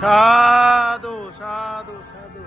সাধু সাধু সাধু।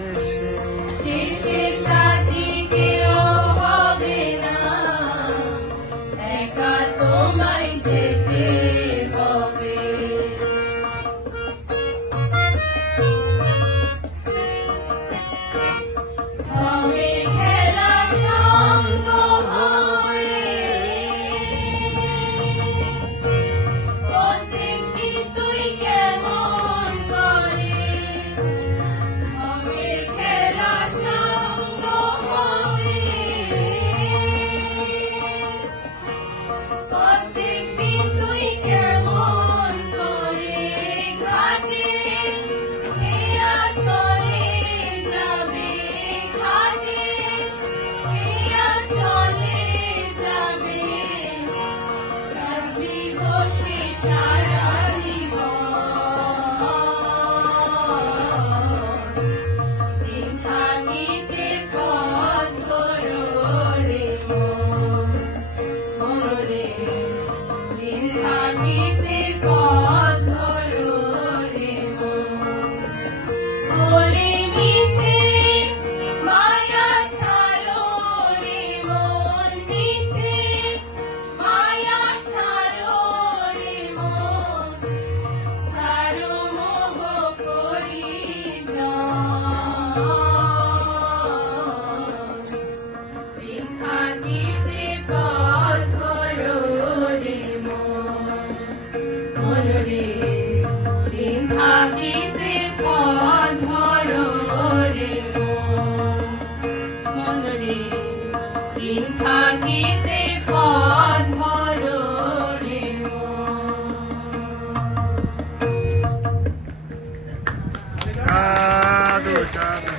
শেষে শেষে সাথী কেউ হবে না, একা তোমায় যেতে হবে। হবে খেলা সঙ্গ হয়ে, প্রত্যেকদিন তুই কেমন করে। হবে খেলা সঙ্গ হয়ে, প্রত্যেকদিন তুই কেমন করে। ঘাটে খেয়া চলে যাবে, ঘাটে খেয়া চলে যাবে। থাকবি বসে সারা জীবন, দিন থাকিতে পথ ধরো রে মন, মন রে। দিন থাকিতে পথ ধরো রে মন। ওরে মিছে মায়া ছাড়ো রে মন, মিছে মায়া ছাড়ো রে মন। ছাড়ো মোহ পরিজন, দিন থাকিতে পথ ধরো রে মন, মন রে। দিন থাকিতে পথ ধরো রে মন, মন রে। দিন থাকিতে পথ ধরো রে মন। সাধু সাধু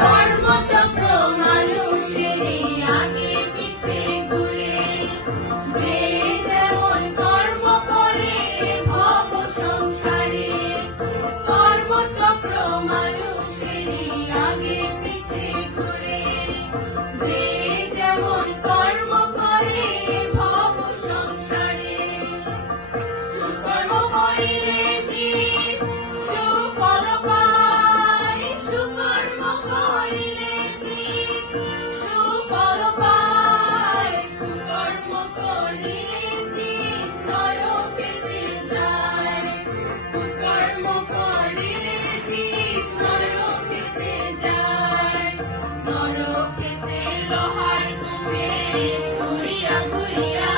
কর্মচক্র মানুষেরই আগে পিছে ঘুরে, যে যেমন কর্ম করে ভব সংসারে। কর্মচক্র মানুষেরই আগে পিছে ঘুরে, যে যেমন কর্ম করে ভব সংসারে। সুকর্ম করিলে জীব সুফল পায়, সুকর্ম করিলে জীব সুফল পায়। কুকর্ম করিলে জীব নরকেতে যায়, কুকর্ম করিলে জীব নরকেতে যায়। নরকেতে লোহার কুপে ঘুরিয়া ঘুরিয়া,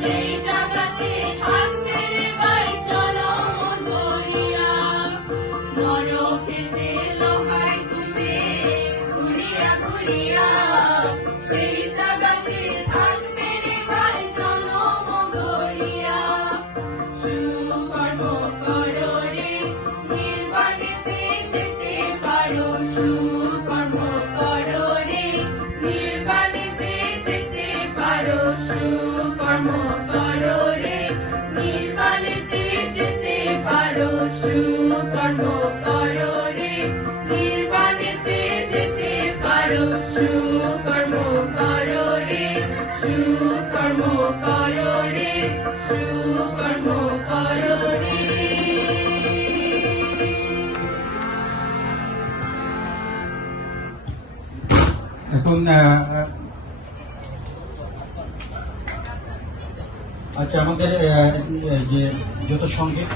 সেই জায়গাতে থাকবে রে ভাই জনম ভরিয়া। নরকেতে লোহার কূপে ঘুরিয়া ঘুরিয়া, সেই জায়গাতে থাকবে রে ভাই জনম ভরিয়া। সুকর্ম করো রে, নির্বাণেতে যেতে পারো। সুকর্ম করো রে, নির্বাণেতে যেতে পারো। সুকর্ম করো রে, নির্বাণেতে যেতে পারো। সুকর্ম করো রে, নির্বাণেতে যেতে পারো। সুকর্ম করো রে, সুকর্ম করো রে, সুকর্ম করো রে। এখন আচ্ছা আমাদের যে যত সঙ্গীত